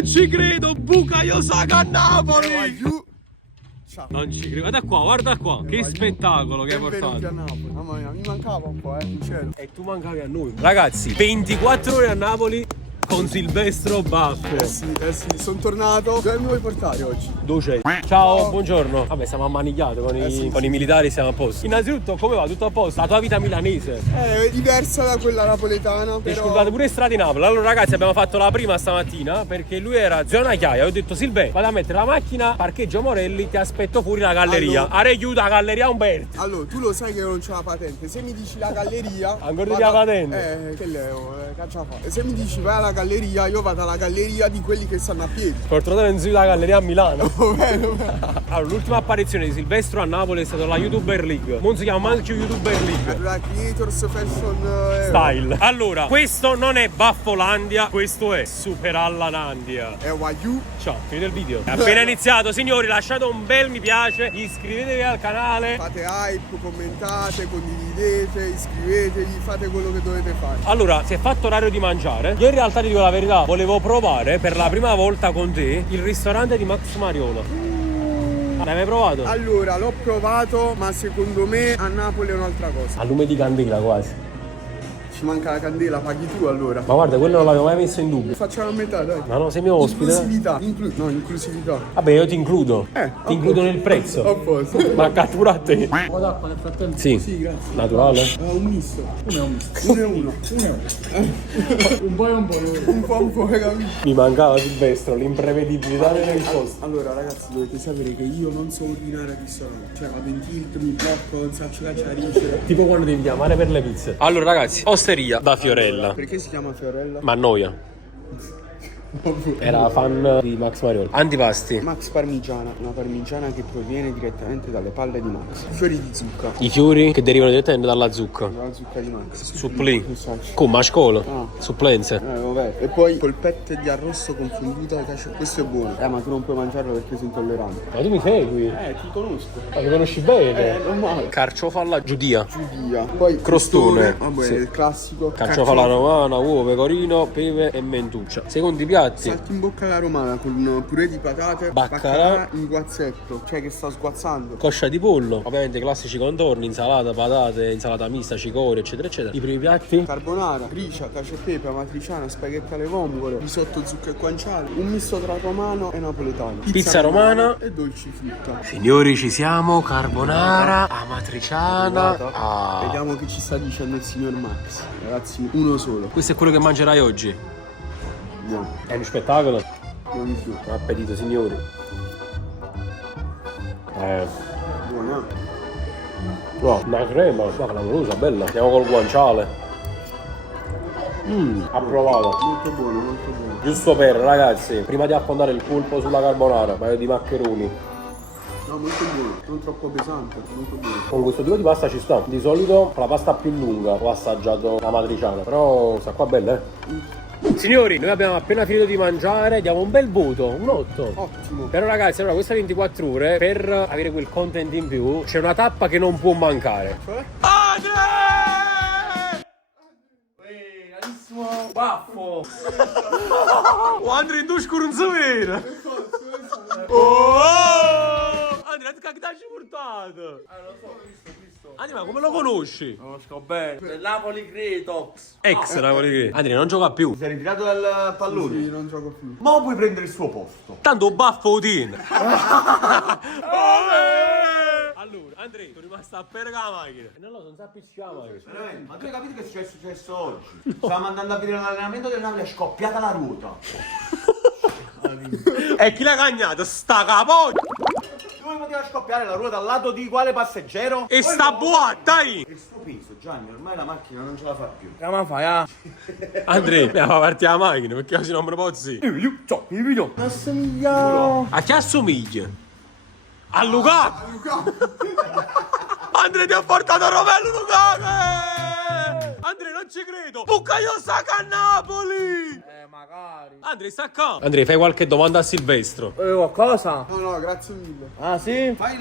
Non ci credo, Bukayo Saka a Napoli! Ciao. Non ci credo, guarda qua, che spettacolo che hai portato. A Napoli. Mamma mia, mi mancava un po', in cielo. E tu mancavi a noi. Ragazzi, 24 ore a Napoli con Silvestro Baffo. Sì, sono tornato. Dove mi vuoi portare oggi? Dove sei? Ciao, buongiorno. Vabbè, siamo ammanigliati con i militari, siamo a posto. Innanzitutto, come va? Tutto a posto? La tua vita milanese? È diversa da quella napoletana, Ti però... scordate pure strade di Napoli. Allora ragazzi, abbiamo fatto la prima stamattina perché lui era zona Chiaia. Ho detto Silve, vado a mettere la macchina, parcheggio Morelli, ti aspetto fuori la galleria. Allora. Are chiuda la galleria Umberto. Allora, tu lo sai che non c'ho la patente. Se mi dici la galleria... Ancora di la patente? Che leo, caccia fa. E se mi dici vai alla galleria, io vado alla galleria di quelli che stanno a piedi. Fortunatamente non si la galleria a Milano. Bene. Allora, l'ultima apparizione di Silvestro a Napoli è stata la YouTuber League. Non si chiama manco YouTuber League. La Creators Fashion Style. Allora, questo non è Baffolandia, questo è Superallanandia. È Wagyu. Ciao, finito il video. È appena iniziato, signori, lasciate un bel mi piace, iscrivetevi al canale. Fate hype, commentate, condividete, iscrivetevi, fate quello che dovete fare. Allora, si è fatto orario di mangiare. Io in realtà ti dico la verità, volevo provare per la prima volta con te il ristorante di Max Mariola. L'hai mai provato? Allora, l'ho provato, ma secondo me a Napoli è un'altra cosa. A lume di candela quasi. Ci manca la candela, paghi tu allora. Ma guarda, quello non l'avevo mai messo in dubbio. Facciamo a metà, dai. Ma no, sei mio ospite. Inclusività. Inclusività. Vabbè, io ti includo. Ti includo nel A prezzo. posto. Ma cattura a te. Un po' d'acqua nel frattempo? Sì. Sì, grazie. Naturale. Un misto. Uno è un misto. Uno e uno. Un po' e un po'. Un po', capito? Mi mancava Silvestro, l'imprevedibilità delle risposte. Allora ragazzi, dovete sapere che io non so ordinare al ristorante. Cioè vado in tilt, mi blocco, non saccio cacciarice. Tipo quando devi chiamare per le pizze. Allora ragazzi, osteria da Fiorella. Perché si chiama Fiorella? Ma noia. Era fan di Max Mariola. Antipasti. Max Parmigiana, una parmigiana che proviene direttamente dalle palle di Max. Fiori di zucca. I fiori che derivano direttamente dalla zucca. La zucca di Max. Supplì. Messaggio. Con mascolo. Ah. Supplenze. Vabbè. E poi polpette di arrosto con fondita. Questo è buono. Ma tu non puoi mangiarlo perché sei intollerante. Ma tu mi segui? Ti conosco. Ma mi conosci bene? Normale. Carciofa alla giudia. Giudia. Poi Crostone. Vabbè, Sì. il classico. Carciofa alla romana, uovo, pecorino, pepe e mentuccia. Secondi piatti. Salti in bocca alla romana con un purè di patate. Baccalà in guazzetto. Cioè che sta sguazzando. Coscia di pollo, ovviamente classici contorni, insalata, patate, insalata mista, cicoria, eccetera, eccetera. I primi piatti? Carbonara, gricia, cacio e pepe, amatriciana, spaghetti alle vongole, risotto zucca e guanciale, un misto tra romano e napoletano. Pizza romana e dolci frutta. Signori, ci siamo, carbonara, amatriciana. Ah. Vediamo che ci sta dicendo il signor Max. Ragazzi, uno solo. Questo è quello che mangerai oggi. Andiamo. È un spettacolo. Non di più. Buon appetito, signori. Buona. No, una crema, ma clamorosa, bella. Andiamo col guanciale. Approvato. Molto buono, molto buono. Giusto per, ragazzi, prima di affondare il polpo sulla carbonara, un paio di maccheroni. No, molto buono. Non troppo pesante, molto buono. Con questo tipo di pasta ci sta. Di solito la pasta più lunga ho assaggiato la matriciana, però sta qua bella, Signori, noi abbiamo appena finito di mangiare, diamo un bel voto, un 8. Ottimo. Però ragazzi, allora queste 24 ore, per avere quel content in più, c'è una tappa che non può mancare. Cioè? Carissimo Baffo! Andrea, tu scuro vero! Andrea, che ti hai portato? Lo so, visto. Andrea, ma come lo conosci? Lo conosco bene. Del Napoli Cretox. Ex Napoli che? Andrea, non gioca più. Si è ritirato dal pallone. Sì, non gioco più. Ma puoi prendere il suo posto. Tanto Baffo tiene. Allora, Andrea, sono rimasto a pere con la macchina. E non lo so, non sa appiccicare la macchina. Veramente? Ma tu hai capito che è successo oggi? Stavamo andando a vedere l'allenamento del Napoli, è scoppiata la ruota. E chi l'ha cagnato? Sta capo! Come poteva scoppiare la ruota al lato di quale passeggero? E sta boatta lì! Il suo peso, Gianni, ormai la macchina non ce la fa più. Che ma fai, ah? Andrea, andiamo a partire la macchina perché così non me lo posso dire. Assomiglia. A chi assomiglia? A Luca! Andrea ti ha portato Romello Luca! Andrea, non ci credo! Buccaio sacca a Napoli! Magari. Andrea, sta qua! Andrea, fai qualche domanda a Silvestro. Qualcosa? No, no, grazie mille. Ah, sì? Fai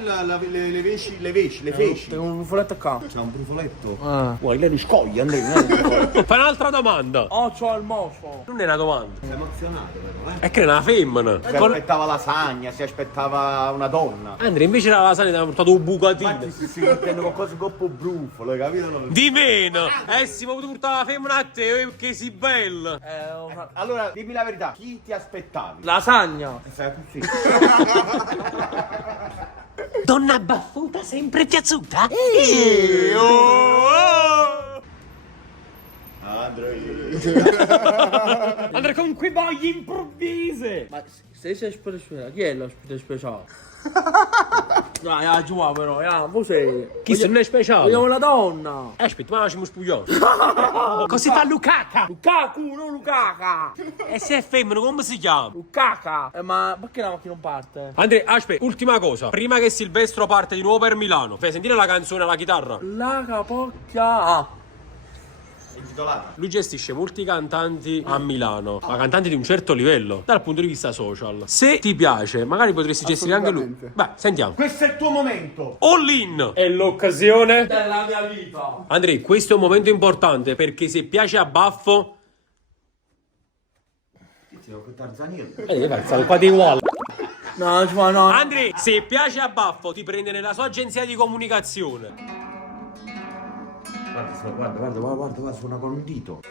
le feci. Un bufoletto qua. C'è un brufoletto. Ah. Vuoi, lei li scoglie, Andrea. Fai un'altra domanda. Oh, c'ho il mocio. Non è una domanda. Sei emozionato, vero? È che è una femmina. Si aspettava lasagna, si aspettava una donna. Andrea, invece la lasagna ti ha portato un bucatino. Infatti si mettendo qualcosa troppo brufolo, capito? Di meno! Si può portare la femmina a te, che sei bella! Allora, dimmi la verità, chi ti aspettavi? Lasagna. Sei così. Donna baffuta sempre piaciuta? Andrea, con quei voglie improvvise! Ma se sei speciale, chi è l'ospite speciale? Dai, giù però, voi sei. Chi se ne è speciale? Vogliamo una donna. Aspetta, ma facciamo spogliare. Così fa Lucaca! Lukaku, non Lukaka. E se è femmina, come si chiama? Lukaka. Ma perché la macchina non parte? Andrea, aspetta, ultima cosa. Prima che Silvestro parte di nuovo per Milano, fai sentire la canzone alla chitarra. La capocchia. Intitolata. Lui gestisce molti cantanti a Milano, ma cantanti di un certo livello, dal punto di vista social. Se ti piace, magari potresti gestire anche lui. Assolutamente. Beh, sentiamo. Questo è il tuo momento. All in! È l'occasione. Della mia vita. Andrea, questo è un momento importante perché se piace a Baffo... Ti ho Tarzaniello. Sono qua di uguale. No, ma no. Andrea, se piace a Baffo, ti prende nella sua agenzia di comunicazione. Guarda, suona con un dito.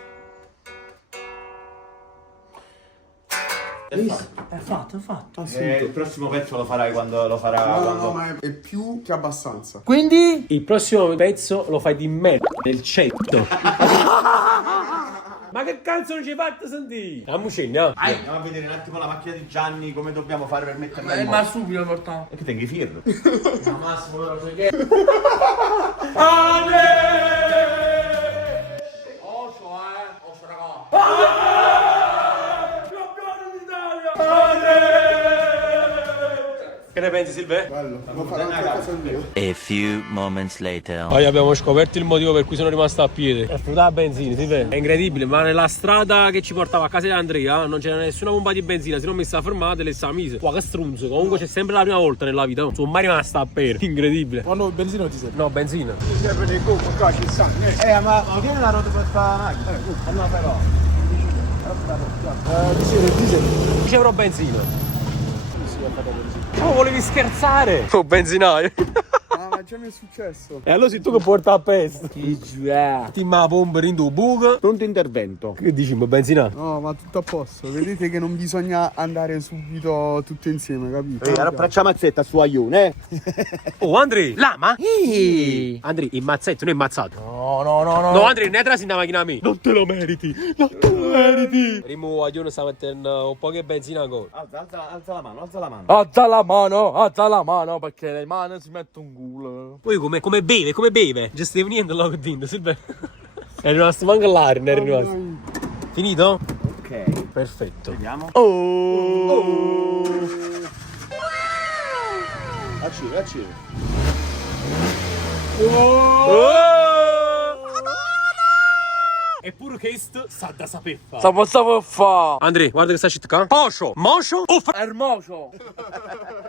È fatto. Il prossimo pezzo lo farai quando lo farà. No, quando... no, ma è più che abbastanza. Quindi? Il prossimo pezzo lo fai di merda, del cetto. Ma che cazzo non ci hai fatto sentire? Andiamo Andiamo a vedere un attimo la macchina di Gianni, come dobbiamo fare per metterla È in il moto. marsupio importante. E che tengo i fierro. Ma Massimo, però, perché? Ocio, raga. Che ne pensi, Silve? Bello, devo fare anche cosa mia. A few moments later. Poi abbiamo scoperto il motivo per cui sono rimasto a piedi. È finita la benzina, Silve. È incredibile, ma nella strada che ci portava a casa di Andrea non c'era nessuna pompa di benzina, se non mi sta fermata e le sta mise. Qua che strunzo, comunque c'è sempre la prima volta nella vita. Non sono mai rimasta a piedi. Incredibile. Quando benzina non ti serve? No, benzina. Serve del coco, qua ci sta. Ma tieni la ruota per questa macchina. Allora però. Diesel. 10 euro benzina. Oh, volevi scherzare? Oh, benzinaio. Ah, ma già mi è successo. E allora sei tu che porta a peste. Chi già? Ti ma pompa in tu buca. Pronto intervento. Che dici, ma benzina? No, ma tutto a posto. Vedete che non bisogna andare subito tutti insieme, capito? Allora facciamo mazzetta su Aione, Oh, Andrea, lama? Andrea, il mazzetto, non è mazzato. No, Andrea, ne trasi una macchina a me. Non te lo meriti. Rimo, a Dio sta mettendo un po' che benzina ancora. Alza la mano. Alza la mano perché le mani si mettono un culo. Poi come beve? Già stai venendo là con Tinder, Silve. È rimasto manco l'aria, non è rimasto. Finito? Ok. Perfetto. Vediamo. Accidi. Eppure questo sa da sapere fare. Stavo fa. Andrea, guarda che sta shit qua. Mocio o Ermocio.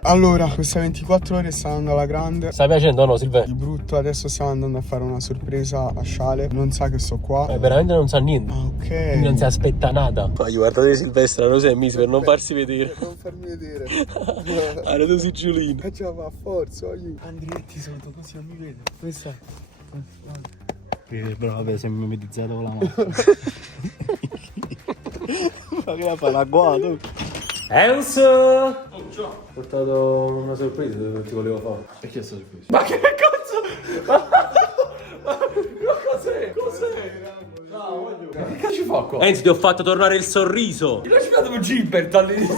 Allora, queste 24 ore stanno andando alla grande. Stai piacendo o no, Silve? Di brutto, adesso stiamo andando a fare una sorpresa a Sciale. Non sa che sto qua. Veramente non sa niente. Ah, Quindi non ok. si aspetta nada. Poi guardate Silvestre, non si è messo per non farsi vedere. Non farmi vedere. Allora tu sei Giulino. Facciamo a forza, aiuto. Andretti sotto così non mi vede. Questa. Però vabbè, sei mimetizzato con la mano. Ma che la fa l'agguato? Enzo! Oh, ciao! Ho portato una sorpresa che ti volevo fare. E chi è stato sorpreso? Ma che cazzo? Cos'è? Che cazzo fa qua? Enzo, ti ho fatto tornare il sorriso. Io ho giocato Gilbert all'inizio.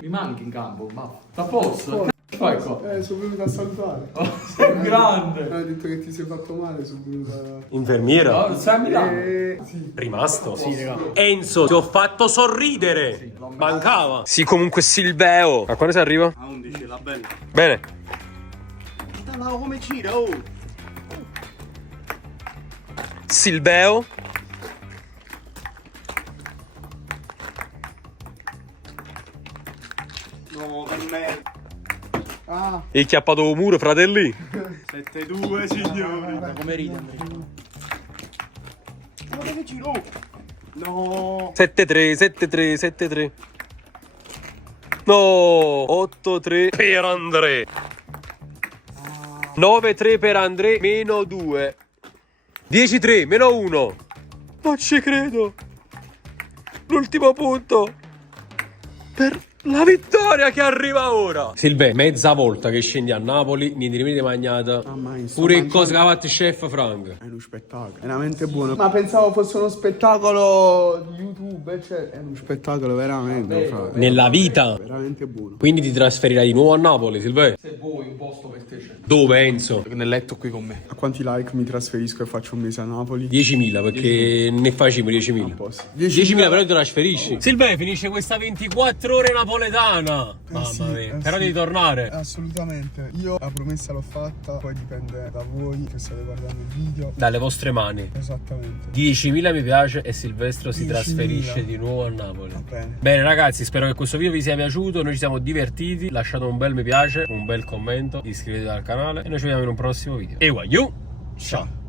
Mi manchi in campo, ma sta a posto. Che fai qua? Sono venuto a salutare. Sei grande. Hai detto che ti sei fatto male, sono venuto a... Infermiera? No, stai a Milano? Sì. Rimasto? Sì, raga. Enzo, ti ho fatto sorridere. Mancava. Sì, comunque Silveo. A quando si arriva? A 11, la bella. Bene. Ma come gira, oh? Silveo. No, per me. Ah, E chiappato un muro, fratelli. 7-2 signori. Come ride, Andrea? Guarda che giro. No. 7-3, 7-3, 7-3. No, 8-3 per Andrea. 9-3 per Andrea, meno 2. 10-3, meno 1. Non ci credo. L'ultimo punto per la vittoria che arriva ora. Silve, mezza volta che scendi a Napoli, niente di meno magnata. Mamma mia, sto Pure il mangiando. cosa che ha fatto il chef Frank. È uno spettacolo, è veramente buono. Ma pensavo fosse uno spettacolo di YouTube, eccetera. È uno spettacolo veramente, frate. Nella vita. Veramente buono. Quindi ti trasferirai di nuovo a Napoli, Silve? Se vuoi un posto per te c'è. Dove, Enzo? Nel letto qui con me. A quanti like mi trasferisco e faccio un mese a Napoli? 10.000 perché ne facciamo 10.000. posto. 10.000 però ti trasferisci. Silve, finisce questa 24 ore napoletana. Mamma sì, mia, però sì. devi tornare. Assolutamente. Io la promessa l'ho fatta, poi dipende da voi che state guardando il video. Dalle vostre mani. Esattamente. 10.000 mi piace e Silvestro si 10.000. trasferisce di nuovo a Napoli. Va bene. Bene ragazzi, spero che questo video vi sia piaciuto. Noi ci siamo divertiti. Lasciate un bel mi piace, un bel commento, iscrivetevi al canale e noi ci vediamo in un prossimo video. E ciao.